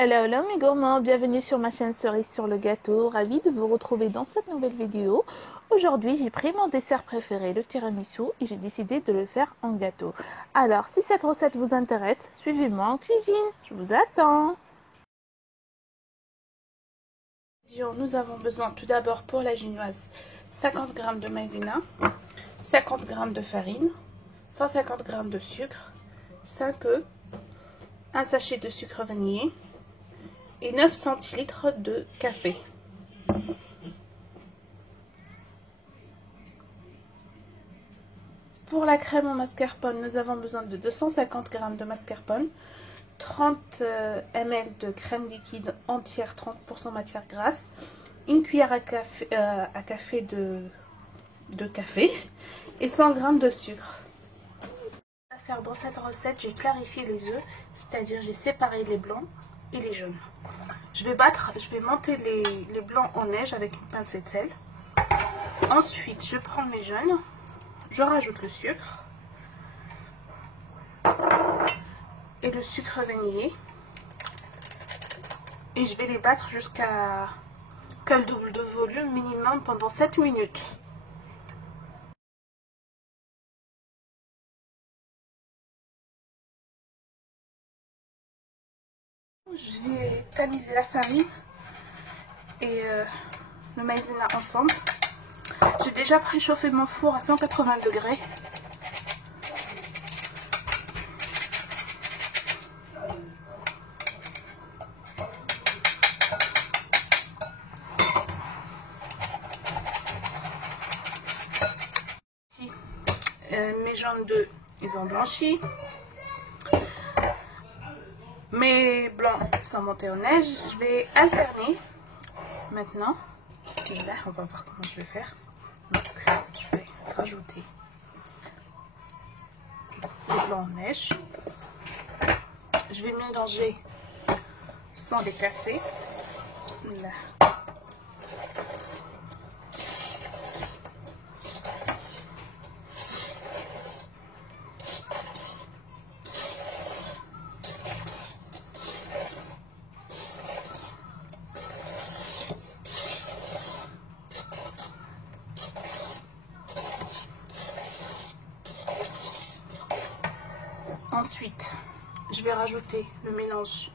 Hello, hello mes gourmands, bienvenue sur ma chaîne Cerise sur le gâteau, ravie de vous retrouver dans cette nouvelle vidéo. Aujourd'hui j'ai pris mon dessert préféré, le tiramisu, et j'ai décidé de le faire en gâteau. Alors si cette recette vous intéresse, suivez-moi en cuisine, je vous attends. Nous avons besoin tout d'abord pour la génoise 50 g de maïzena, 50 g de farine, 150 g de sucre, 5 œufs, un sachet de sucre vanillé et 9 centilitres de café. Pour la crème au mascarpone, nous avons besoin de 250 g de mascarpone, 30 ml de crème liquide entière 30% matière grasse, une cuillère à café de café et 100 g de sucre. À faire dans cette recette, j'ai clarifié les œufs, c'est-à-dire j'ai séparé les blancs et les jaunes. Je vais monter les blancs en neige avec une pincée de sel. Ensuite, je prends mes jaunes, je rajoute le sucre et le sucre vanillé et je vais les battre jusqu'à qu'elles doublent de volume minimum pendant 7 minutes. Je vais tamiser la farine et le maïzena ensemble. J'ai déjà préchauffé mon four à 180 degrés. Ici, mes jaunes d'œufs, ils ont blanchi. Mes blancs sont montés en neige. Je vais alterner maintenant. Là, on va voir comment je vais faire. Donc, je vais rajouter les blancs en neige. Je vais mélanger sans les casser. Là. Ensuite, je vais rajouter le mélange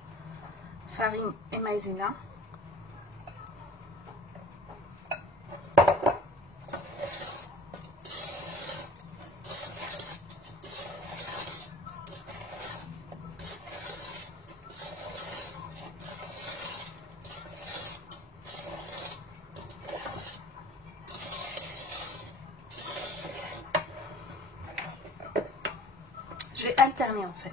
farine et maïzena. Je vais alterner en fait.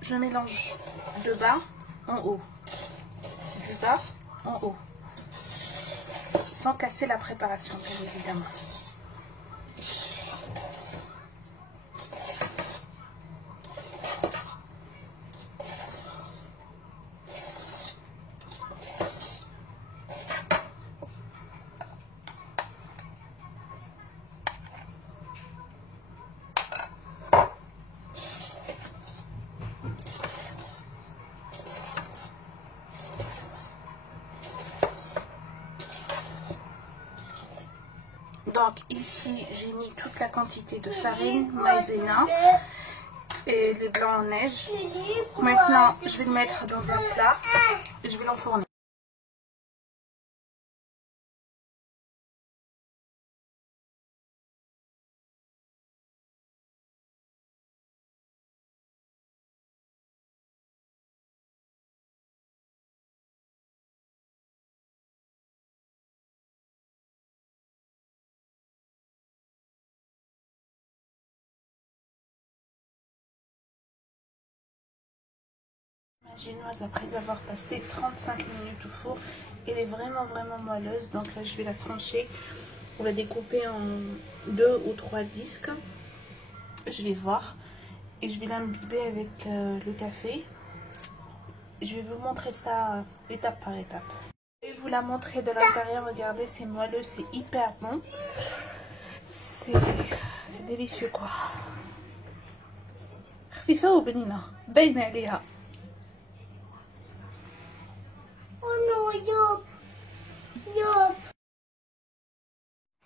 Je mélange de bas en haut, du bas en haut, sans casser la préparation bien évidemment. Donc ici j'ai mis toute la quantité de farine, maïzena et les blancs en neige. Maintenant je vais le mettre dans un plat et je vais l'enfourner. Ma génoise, après avoir passé 35 minutes au four, elle est vraiment moelleuse. Donc là je vais la trancher, on va découper en 2 ou 3 disques. Je vais voir et je vais l'imbiber avec le café. Je vais vous montrer ça étape par étape. Je vais vous la montrer de l'intérieur. Regardez, c'est moelleux, c'est hyper bon. C'est délicieux quoi. خفيفة وبنينة باينة عليها.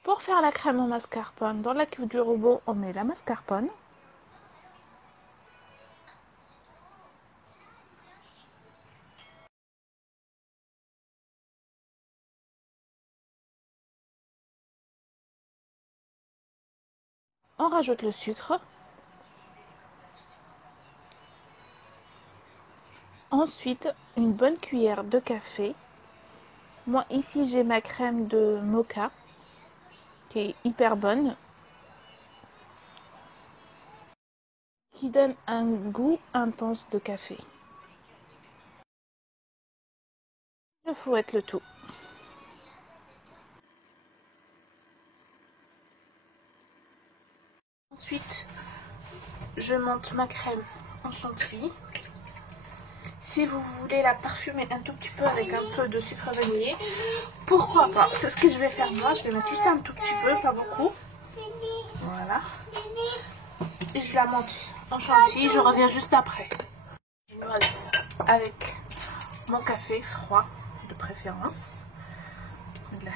Pour faire la crème au mascarpone, dans la cuve du robot, on met la mascarpone. On rajoute le sucre. Ensuite, une bonne cuillère de café. Moi, ici, j'ai ma crème de mocha, qui est hyper bonne, qui donne un goût intense de café. Je fouette le tout. Ensuite, je monte ma crème en chantilly. Si vous voulez la parfumer un tout petit peu avec un peu de sucre vanillé, pourquoi pas? C'est ce que je vais faire moi. Je vais mettre juste un tout petit peu, pas beaucoup. Voilà. Et je la monte en chantilly. Je reviens juste après. Chinoise avec mon café froid de préférence. Bismillah.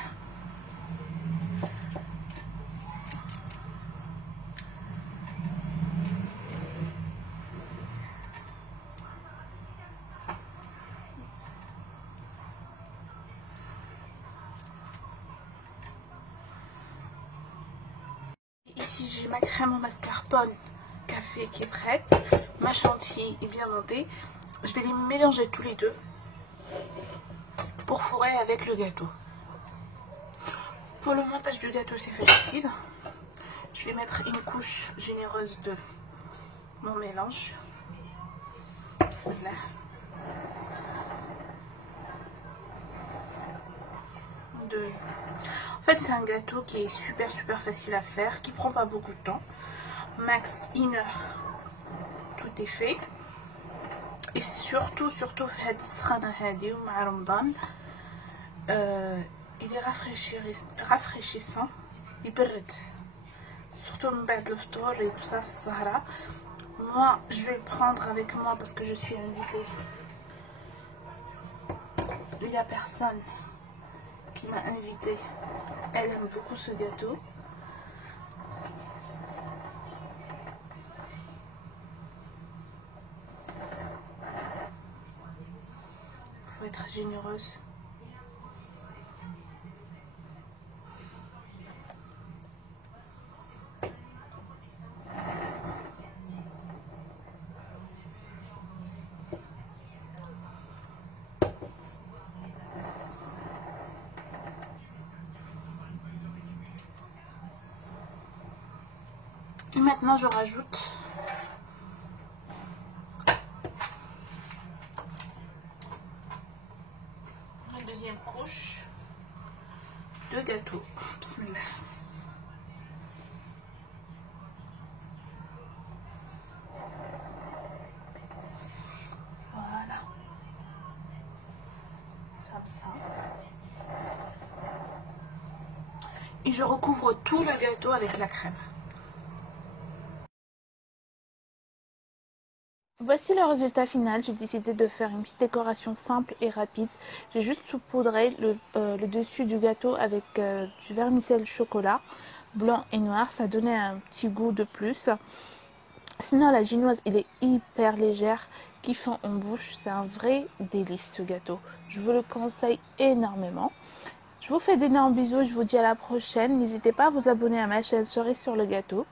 Ici j'ai ma crème au mascarpone café qui est prête, ma chantilly est bien montée. Je vais les mélanger tous les deux pour fourrer avec le gâteau. Pour le montage du gâteau c'est facile. Je vais mettre une couche généreuse de mon mélange. Bismillah. En fait c'est un gâteau qui est super facile à faire, qui prend pas beaucoup de temps. Max 1 heure, tout est fait. Et surtout في هاد السخانة هادي ومع رمضان il est rafraîchissant, يبرد surtout من بعد الفطور et tout ça في السهرة. Moi je vais le prendre avec moi parce que je suis invitée. La personne qui m'a invitée, elle aime beaucoup ce gâteau. Il faut être généreuse. Et maintenant je rajoute la deuxième couche de gâteau. Bismillah. Voilà. Comme ça. Et je recouvre tout le gâteau avec la crème. Voici le résultat final. J'ai décidé de faire une petite décoration simple et rapide. J'ai juste saupoudré le dessus du gâteau avec du vermicelle chocolat blanc et noir. Ça donnait un petit goût de plus. Sinon la génoise, il est hyper légère, kiffant en bouche. C'est un vrai délice ce gâteau. Je vous le conseille énormément. Je vous fais d'énormes bisous. Je vous dis à la prochaine. N'hésitez pas à vous abonner à ma chaîne Cerise sur le gâteau.